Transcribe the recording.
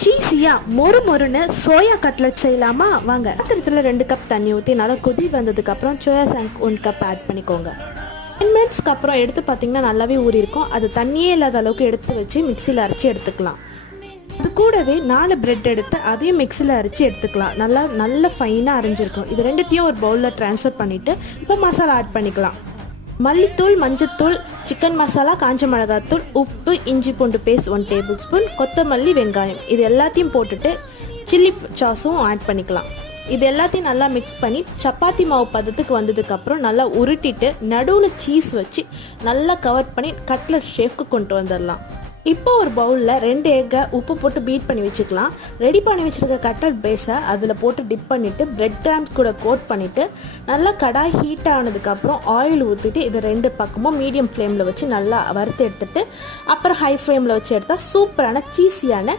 சீஸியாக மொறுன்னு soya cutlet செய்யலாமா? வாங்க. பாத்திரத்தில் 2 கப் தண்ணி ஊற்றி நல்லா கொதி வந்ததுக்கப்புறம் சோயா சாங்க் 1 கப் ஆட் பண்ணிக்கோங்க. 10 மினிட்ஸ்க்கு அப்புறம் எடுத்து பார்த்தீங்கன்னா நல்லாவே ஊறி இருக்கும். அது தண்ணியே இல்லாத அளவுக்கு எடுத்து வச்சு மிக்சியில் அரைச்சி எடுத்துக்கலாம். அது கூடவே 4 பிரெட் எடுத்து அதையும் மிக்சியில் அரைச்சி எடுத்துக்கலாம். நல்ல ஃபைனாக அரைஞ்சிருக்கும். இது ரெண்டுத்தையும் ஒரு பவுலில் ட்ரான்ஸ்ஃபர் பண்ணிவிட்டு இப்போ மசாலா ஆட் பண்ணிக்கலாம். மல்லித்தூள், மஞ்சத்தூள், சிக்கன் மசாலா, காஞ்ச மிளகாத்தூள், உப்பு, இஞ்சி பூண்டு பேஸ்ட் 1 டேபிள் ஸ்பூன், கொத்தமல்லி, வெங்காயம் இது எல்லாத்தையும் போட்டுட்டு சில்லி சாஸும் ஆட் பண்ணிக்கலாம். இது எல்லாத்தையும் நல்லா மிக்ஸ் பண்ணி சப்பாத்தி மாவு பதத்துக்கு வந்ததுக்கப்புறம் நல்லா உருட்டிட்டு நடுவில் சீஸ் வச்சு நல்லா கவர் பண்ணி கட்லெட் ஷேப்க்கு கொண்டு வந்துடலாம். இப்போ ஒரு பவுலில் 2 எக்கை உப்பு போட்டு பீட் பண்ணி வச்சுக்கலாம். ரெடி பண்ணி வச்சுருக்க கட்லெட் பேஸை அதில் போட்டு டிப் பண்ணிவிட்டு பிரெட் கிராம்ஸ் கூட கோட் பண்ணிவிட்டு நல்லா கடாய் ஹீட் ஆனதுக்கப்புறம் ஆயில் ஊற்றிட்டு இது 2 பக்கமும் மீடியம் ஃப்ளேமில் வச்சு நல்லா வறுத்து எடுத்துட்டு அப்புறம் ஹை ஃப்ளேமில் வச்சு எடுத்தால் சூப்பரான சீஸியான